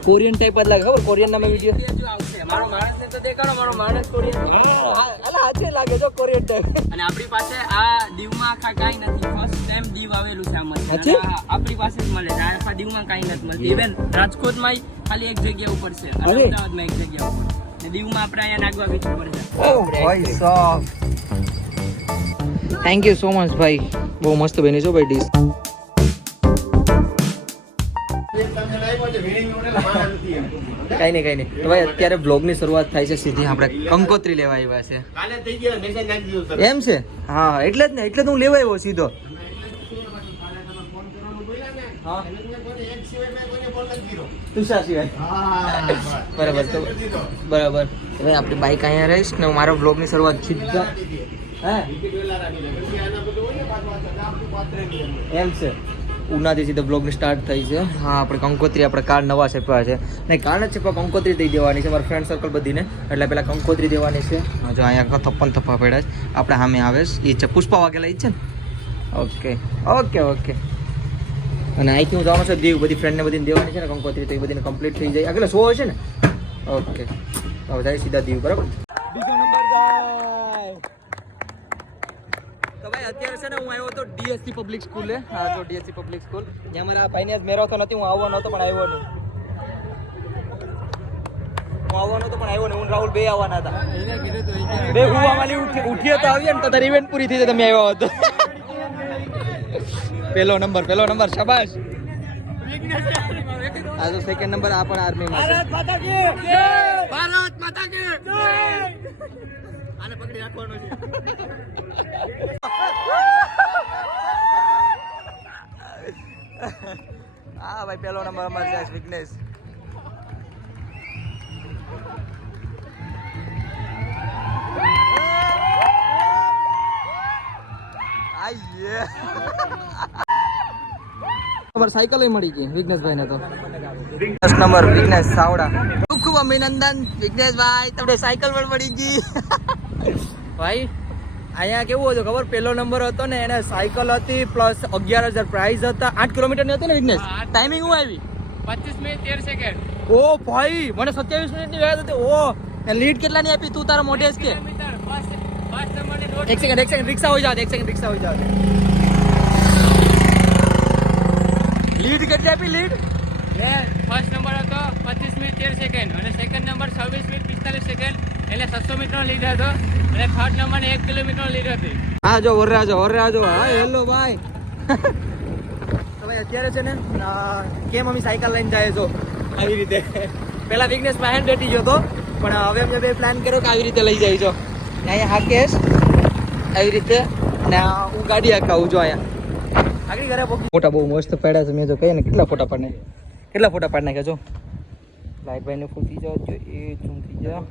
Korean type જ લાગે ખબર કોરિયન નામે વિડિયો આવશે મારો માણસ ને તો દેખાડો મારો માણસ કોરિયન અલા આછે લાગે જો કોરિયન ટાઈપ અને આપણી પાસે આ દીવમાં આખા કાઈ નથી ફર્સ્ટ ટાઈમ દીવ આવેલું છે આમાં આપણી પાસે જ મળે છે આખા દીવમાં કાઈ નથી મળતું ઇવન રાજકોટમાં ખાલી એક જગ્યા ઉપર છે અને અમદાવાદમાં એક જગ્યા ઉપર ને દીવમાં આપણે અહીંયા નાગવા બીચ ઉપર છે ઓ ભાઈ સાહેબ થેન્ક યુ સો મચ ભાઈ બહુ મસ્ત બની છો ભાઈ ડીશ કઈ નહીં તો ભાઈ અત્યારે બ્લોગની શરૂઆત થાય છે સીધી આપણે કંકોત્રી લેવા આવ્યા છે કાલે થઈ ગયા મેસેજ નાખી દીધો એમ છે હા એટલે જ ને એટલે તો હું લેવા આવ્યો સીધો બરાબર તો બરાબર હવે આપણી બાઈક અહીંયા રહીશ ને મારો બ્લોગની શરૂઆત સીધા એમ છે ઉનાથી સીધા બ્લોગની સ્ટાર્ટ થઈ છે હા આપણે કંકોત્રી આપણે કાર્ડ નવા છેપવા છે નહીં કાર્ડ જ છેપવા કંકોત્રી દઈ દેવાની છે મારા ફ્રેન્ડ સર્કલ બધીને એટલે પહેલાં કંકોત્રી દેવાની છે જો અહીંયા થપ્પન થપ્પા પડ્યા છે આપણે સામે આવે એ છે પુષ્પા વાગેલા એ છે ને ઓકે ઓકે ઓકે અને અહીંથી હું જવાનું છે દીવ બધી ફ્રેન્ડને બધીને દેવાની છે ને કંકોત્રી તો એ બધીને કમ્પ્લીટ થઈ જાય આગળ શો હશે ને ઓકે હવે જાય સીધા દીવ બરાબર અત્યારે છે ને હું આવ્યો હતો ડીએસસી પબ્લિક સ્કૂલે હા જો ડીએસસી પબ્લિક સ્કૂલ જ્યાં મારા ભાઈને આજ મેરાથોન હતી હું આવવાનો હતો પણ આવ્યો નહીં હું આવવાનો હતો પણ આવ્યો નહીં હું રાહુલ બે આવવાના હતા બે હુવાવાલી ઉઠીએ તો આવીએ ને તો તારી ઇવેન્ટ પૂરી થઈ જાય તમે આવ્યો હતો પહેલો નંબર શાબાશ આ જો સેકન્ડ નંબર આ પણ આર્મીમાં ભારત માતા કી જય આને પકડી રાખવાનો છે હા ભાઈ પહેલો નંબર અમારે છે વિઘ્નેશ આયે નંબર સાયકલ મળી ગઈ વિઘ્નેશભાઈ ને તો 10 નંબર વિઘ્નેશ સાવડા ખૂબ ખૂબ અભિનંદન વિઘ્નેશભાઈ તમને સાયકલ પણ મળી ગઈ ભાઈ અહીંયા કેવું હતું ખબર પહેલો નંબર હતો ને એને સાયકલ હતી પ્લસ 11,000 પ્રાઇઝ હતા 8 કિલોમીટરની હતી ને વિઘ્નેશ ટાઈમિંગ હું આવી 25 મિનિટ 13 સેકન્ડ ઓ ભાઈ મને 27 મિનિટની વાત હતી ઓ લીડ કેટલાની આપી તું તારા મોઢે જ કે એક સેકન્ડ રિક્ષા હોઈ જાવ લીડ કેટલી આપી લીડ ફર્સ્ટ નંબર હતો 25 મિનિટ 13 સેકન્ડ અને સેકન્ડ નંબર 26 મિનિટ 45 સેકન્ડ એટલે 600 મીટરનો લીડ હતો અને થર્ડ નંબર 1 કિલોમીટરનો લીડ હતી હા જો વરરાજો હા હેલો ભાઈ તો ભાઈ અત્યારે છે ને કેમ અમે સાયકલ લઈને જાય છો આવી રીતે પેલા વિઘ્નેશ પાસે બેઠી ગયો તો પણ હવે અમે બે પ્લાન કર્યો કે આવી રીતે લઈ જાય છો અહીંયા હાકેશ આવી રીતે અને હું ગાડી હાકાવું જો અહીંયા આગળ ઘરે ફોટા બહુ મસ્ત પડ્યા છે મેં જો કહીએ ને કેટલા ફોટા પાડી નાખ્યા જો લાઈટ ભાઈ ને ફૂટી જાઓ જો એ ચૂંટી જાઓ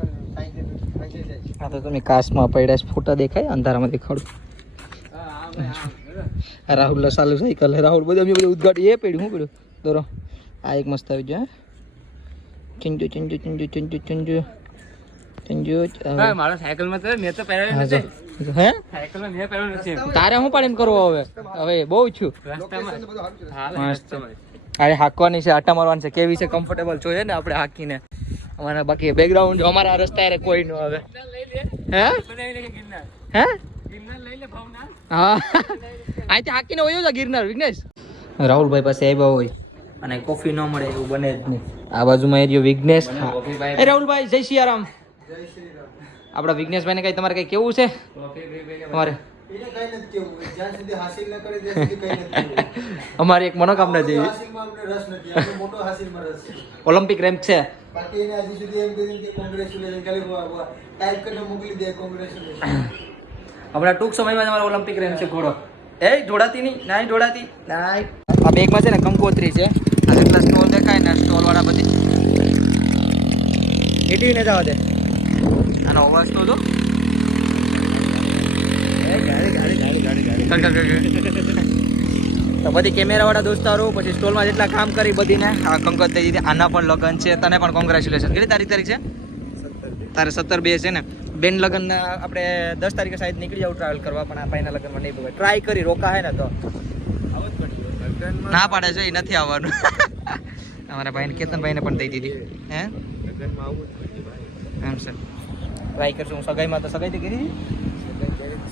હા તો તમે કાશમાં પડ્યા ફોટા દેખાય અંધારામાં દેખાડું રાહુલ ચાલુ સાયકલ રાહુલ બધું ઉદઘાટી એ પડ્યું શું પડ્યું દોરો આ એક મસ્ત આવી જાય ચંજુ મારો સાયકલમાં તો મેં તો પહેરાવ્યું નથી હે સાયકલમાં મેં પહેરાવ્યું નથી તારે હું પાડીને કરવો હવે બહુ છું અરે હાકવાની છે આટા મારવાની છે કેવી છે કમ્ફર્ટેબલ જોઈએ ને આપણે હાકીને અમારા બાકી બેકગ્રાઉન્ડ અમારા રસ્તા કોઈ ન આવે હે હા અહીંથી હાકીને હોય છે ગિરનાર વિઘ્નેશ રાહુલભાઈ પાસે આવ્યા હોય અને કોફી ન મળે એવું બને જ નહીં આ બાજુમાં એરિયો વિઘ્નેશ એ રાહુલભાઈ જય સિયારામ આપણા વિઘ્નેશભાઈ ને કઈ તમારે કઈ કેવું છે તમારે અમારી એક મનોકામના જેવી ઓલિમ્પિક રેન્ક છે હમણાં ટૂંક સમયમાં તમારો ઓલિમ્પિક રેન્ક છે ઘોડો એ જોડાતી નહીં જોડાતી આ બેગમાં છે ને કંકોત્રી છે આ જેટલા સ્ટોલ દેખાય ને સ્ટોલ વાળા બધી એટી ને જવા દે આનો અવાજ તો જો તો બધી કેમેરા વાળા દોસ્તારો પછી સ્ટોલમાં જેટલા કામ કરી બધીને આ કંકોત્રી દઈ દીધી આના પણ લગન છે તને પણ કોંગ્રેચ્યુલેશન કેટલી તારીખ છે તારે 17/2 છે ને બેન લગ્ન આપણે 10 તારીખે સાહેબ નીકળી જાવ ટ્રાવેલ કરવા પણ આ ભાઈના લગ્નમાં નહીં ભાઈ ટ્રાય કરી રોકા હે ને તો ના પાડે છે એ નથી આવવાનું અમારા ભાઈને કેતનભાઈને પણ દઈ દીધી હે લગ્નમાં આવું જ પડશે ભાઈ. એમ છે ટ્રાય કરશું. હું સગાઈમાં તો સગાઈ તો કરી હતી.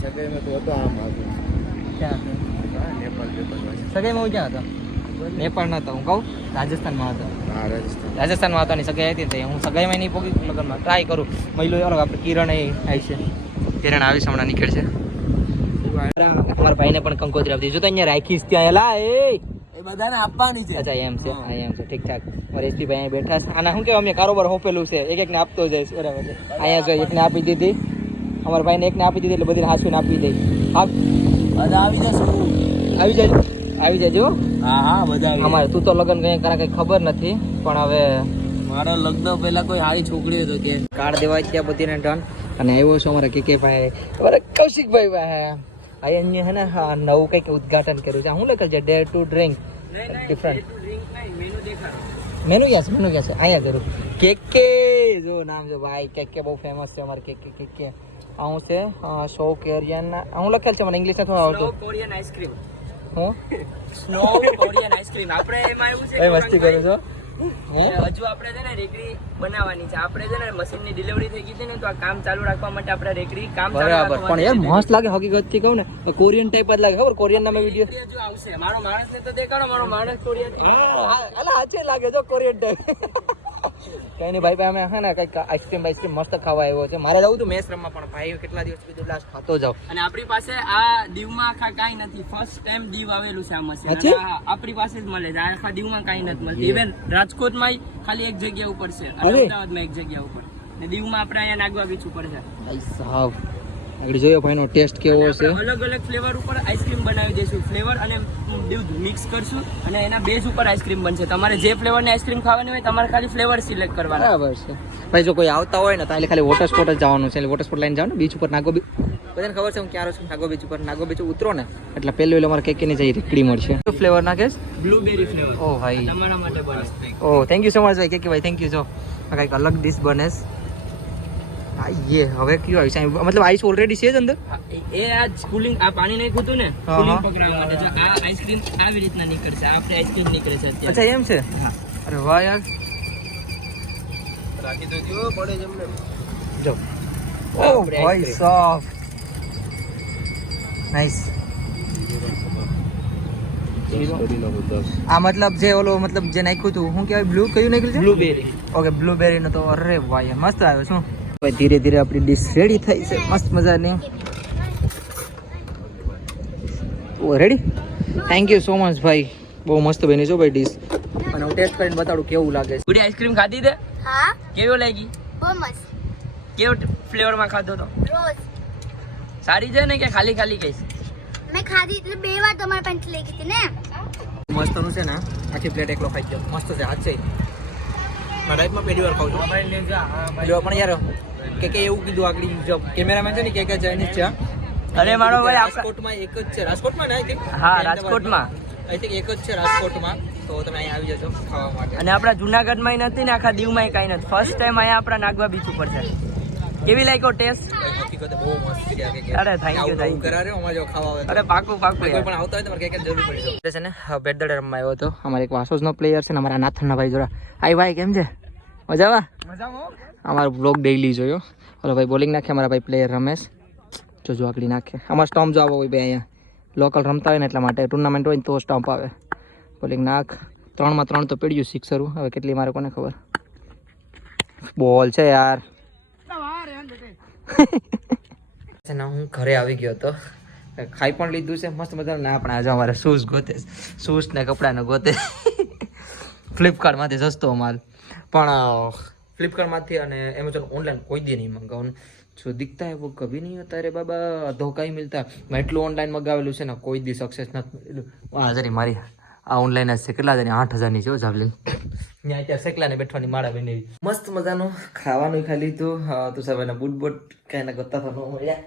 સગાઈમાં તો હતો આમ હતું. ક્યાં હતો નેપાળ સગાઈમાં હું ક્યાં હતો? નેપાળ નહોતો, હું કહું રાજસ્થાનમાં હતો. હા રાજસ્થાન. રાજસ્થાનમાં હતો ની સગાઈ હતી ને હું સગાઈમાં નહીં પોગી લગ્નમાં ટ્રાય કરું. મહિલો અલગ આપણે કિરણ એ આવી છે. કિરણ આવીશ હમણાં નીકળશે. અમારા ભાઈને પણ કંકોત્રી આપી જો તો અહીંયા રાખીશ ત્યાં એલા એ બધાને આપવાની છે. અચ્છા એમ છે હા એમ છે ઠીક ઠાક. મારે એસટી ભાઈ અહીંયા બેઠા છે. આના શું કહેવાય અમે કારોબાર હોપેલું છે એક એકને આપતો જઈશ બરાબર છે. અહીંયા જો એકને આપી દીધી અમારા ભાઈને એકને આપી દીધી એટલે બધી હાસુને આપી દઈ. હા બધા આવી જશે. આવી જાજો. હા હા બધા અમારે તું તો લગ્ન કઈ કઈ ખબર નથી પણ હવે મારા લગ્ન પહેલા કોઈ સારી છોકરી હતો કે કાર્ડ દેવા ત્યાં બધીને ડન. અને આવ્યો છો અમારા કે ભાઈ અમારા કૌશિકભાઈ ભાઈ અહીંયા હે ને હા નવું કંઈક ઉદઘાટન કર્યું છે. શું લખેલ છે day to drink different menu yes છે અહીંયા કરું કે જો નામ છે ભાઈ કે બહુ ફેમસ છે અમારે કે હું છે શો કેરિયન હું લખેલ છે મને ઇંગ્લિશ નથી આવડતું. કોરિયન આઈસ્ક્રીમ હું સ્નો કોરિયન આઈસ્ક્રીમ આપણે એમાં એવું છે એ મસ્તી કરું છો હજુ આપણે છે ને રેકડી બનાવવાની છે. આપણે છે ને મશીનની ડિલિવરી થઈ ગઈ છે ને તો આ કામ ચાલુ રાખવા માટે આપણે રેકડી કામ ચાલુ બરાબર. પણ યાર મસ્ત લાગે હકીકત થી કહું ને કોરિયન ટાઈપ જ લાગે ખબર કોરિયન નામે વિડીયો હજુ આવશે. મારો માણસને તો દેખાડો. મારો માણસ કોરિયન અલા હાચે લાગે જો કોરિયન ટાઈપ. કઈ નહીં ભાઈ અમે હે ને કંઈક આઈસ્ક્રીમ મસ્ત ખાવા આવ્યો છે. મારે જવું હતું મેચ રમવા પણ ભાઈ કેટલા દિવસ કીધું લાસ્ટ ખાતો જાવ. અને આપણી પાસે આ દીવમાં આખા કાંઈ નથી. ફર્સ્ટ ટાઈમ દીવ આવેલું છે આ મશીન. અચ્છા? અને આ આપણી પાસે જ મળે છે. આ આખા દીવમાં કાંઈ નથી મળતું. ઇવન રાજકોટમાં ખાલી એક જગ્યા ઉપર છે અને અરે. અમદાવાદમાં એક જગ્યા ઉપર. ને દીવમાં આપણે અહીંયા નાગવા બીચ ઉપર છે. ભાઈ સાહેબ આગળ જોયો ભાઈનો ટેસ્ટ કેવો છે. આપણે અલગ અલગ ફ્લેવર ઉપર આઈસ્ક્રીમ બનાવી દઈશું. ફ્લેવર અને દૂધ મિક્સ કરશું અને એના બેઝ ઉપર આઈસ્ક્રીમ બનશે. તમારે જે ફ્લેવરની આઈસ્ક્રીમ ખાવાની હોય તમારે ખાલી ફ્લેવર સિલેક્ટ કરવાના. બરાબર છે ભાઈ. જો કોઈ આવતા હોય ને તો એટલે ખાલી વોટર સ્પોટ જ જવાનું છે. એટલે વોટર સ્પોટ લઈને જાવ ને બીચ ઉપર નાગો બીચ બધાને ખબર છે હું ક્યારે છું નાગો બીચ ઉપર. નાગો બીચ ઉતરો ને એટલે પહેલું અમારે કેક ની જઈ રેકડી મળશે. શું ફ્લેવર નાખેશ? Blueberry flavour. ઓ ભાઈ તમારા માટે બને. ઓ થેન્ક યુ સો મચ ભાઈ કે ભાઈ થેન્ક યુ. જો કંઈક અલગ ડિશ બને છે. ये હવે કયું આવી છે મતલબ આઈસ ઓલરેડી છે જ અંદર. એ આ કુલિંગ આ પાણી નહીં ખોતું ને હા, કુલિંગ હા. પકડવા માટે જો આ આઈસ્ક્રીમ આવી રીતના નીકળશે. આપણે આઈસ્ક્રીમ નીકળે છે અત્યારે. અચ્છા એમ છે. હા. અરે વાહ યાર રાખી દો જો પડે જમને. જો ઓ આપણે ભાઈ ice cream. Soft nice. આ મતલબ જે ઓલો મતલબ જે નાખ્યું હતું શું કહેવાય બ્લુ કયું નાખ્યું છે? બ્લુબેરી. ઓકે બ્લુબેરી નો તો અરે વાહ યાર મસ્ત આવ્યો શું ભાઈ. ધીરે ધીરે આપણી ડીશ રેડી થઈ છે મસ્ત મજાની. ઓ ready thank you so much ભાઈ. બહુ મસ્ત બની છે ભાઈ ડીશ. અને હું ટેસ્ટ કરીને બતાડું કેવું લાગે છે. ગુડી આઈસ્ક્રીમ ખાધી તે? હા કેવો લાગી? બહુ મસ્ત કેવો ફ્લેવર માં ખાધો તો? રોજ સારી છે ને કે ખાલી ખાલી કહીશ? મેં ખાધી એટલે 2 વાર તમારા પાસે લઈ ગઈ હતી ને. મસ્ત નું છે ને આખી પ્લેટ એકલો ખાઈ ગયો મસ્ત છે હાથ છે. મારા લાઈફમાં પહેલી વાર ખાઉં છું. જો પણ યાર કે એવું કીધું આગળ જો કેમેરામેન છે ને કે ચાઇનીઝ છે. અરે મારો ભાઈ રાજકોટમાં એક જ છે. રાજકોટમાં ને આઈ થિંક હા રાજકોટમાં. આઈ થિંક એક જ છે રાજકોટમાં. તો તમે અહીંયા આવી જજો ખાવા માટે. અને આપણા જુનાગઢમાં નથી ને આખા દીવમાં કાંઈ નથી. ફર્સ્ટ ટાઈમ અહીંયા આપણા નાગવા બીચ ઉપર છે. કેવી લાગ્યો ટેસ્ટ? હકીકત બહુ મસ્ત છે. અરે thank you. કરારે અમારે જો ખાવા આવે તો. અરે પાકું કોઈ યાર. પણ આવતા હોય તમારે કે જરૂર પડી છે. છે ને બેટ દડે રમવા આવ્યો હતો. અમારે એક વાસોસનો પ્લેયર છે ને અમારા નાથનના ભાઈ જોડા. આઈ ભાઈ કેમ છે? મજામાં? અમારો બ્લોગ ડેઈલી જોયો. ઓલો ભાઈ બોલિંગ નાખે અમારા ભાઈ પ્લેયર રમેશ જો આગળ નાખે. અમારા સ્ટમ્પ જો આવો હોય ભાઈ અહીંયા લોકલ રમતા હોય ને એટલા માટે ટુર્નામેન્ટ હોય ને તો સ્ટમ્પ આવે. બોલિંગ નાખ 3 માં 3 તો પડ્યું સિક્સરું. હવે કેટલી મારે કોને ખબર. બોલ છે યાર. હું ઘરે આવી ગયો હતો. ખાઈ પણ લીધું છે મસ્ત મજાનું. ના પણ આજે અમારે શૂઝ ગોતે શૂઝ ને કપડાને ગોતે ફ્લિપકાર્ટમાંથી સસ્તો માલ. પણ ફ્લિપકાર્ટમાંથી અને એમેઝોન ઓનલાઈન કોઈ દી નહીં મંગાવવાનું. જો દિખતા હે વો કભી નહીં હોતા રે બાબા. ધોકા ही मिलता. મેં એટલું ઓનલાઈન મંગાવેલું છે ને કોઈ દી સક્સેસ નથી મળેલું. હાજરી મારી આ ઓનલાઈન જ છે. કેટલા જણી 8000ની છે જાવલીન. ત્યાં અત્યારે સેકલાને બેઠવાની માળા બની મસ્ત મજાનું ખાવાનું ખાઈ લીધું. તો સવારના બૂટ કાંઈ ના કરતા હતા મળ્યા.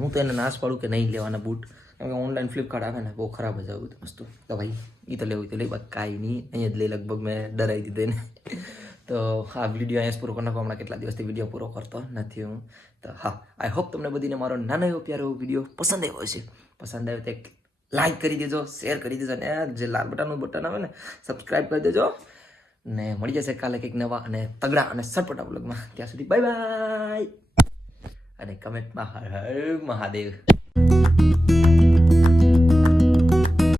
હું તો એને નાશ પાડું કે નહીં લેવાના બૂટ. કેમ કે ઓનલાઈન ફ્લિપકાર્ટ આવે ને બહુ ખરાબ જ આવ્યું હતું વસ્તુ. તો ભાઈ એ તો લેવું તો લઈ બાકી કાંઈ નહીં અહીંયા જ લઈ. લગભગ મેં ડરાવી દીધો એને. તો આ વિડીયો અહીંયા પૂરો કરી નાખો. હમણાં કેટલા દિવસથી વિડીયો પૂરો કરતો નથી હું. તો હા આઈ હોપ તમને બધીને મારો નાનો એવો પ્યારો વિડીયો પસંદ આવ્યો હશે. પસંદ આવ્યો તો એક લાઈક કરી દેજો, શેર કરી દેજો અને જે લાલ બટનનું બટન આવે ને સબસ્ક્રાઈબ કરી દેજો. ને મળી જશે કાલે કંઈક નવા અને તગડા અને સટપટા વ્લોગમાં. ત્યાં સુધી બાય બાય અને કમેન્ટમાં હર હર મહાદેવ.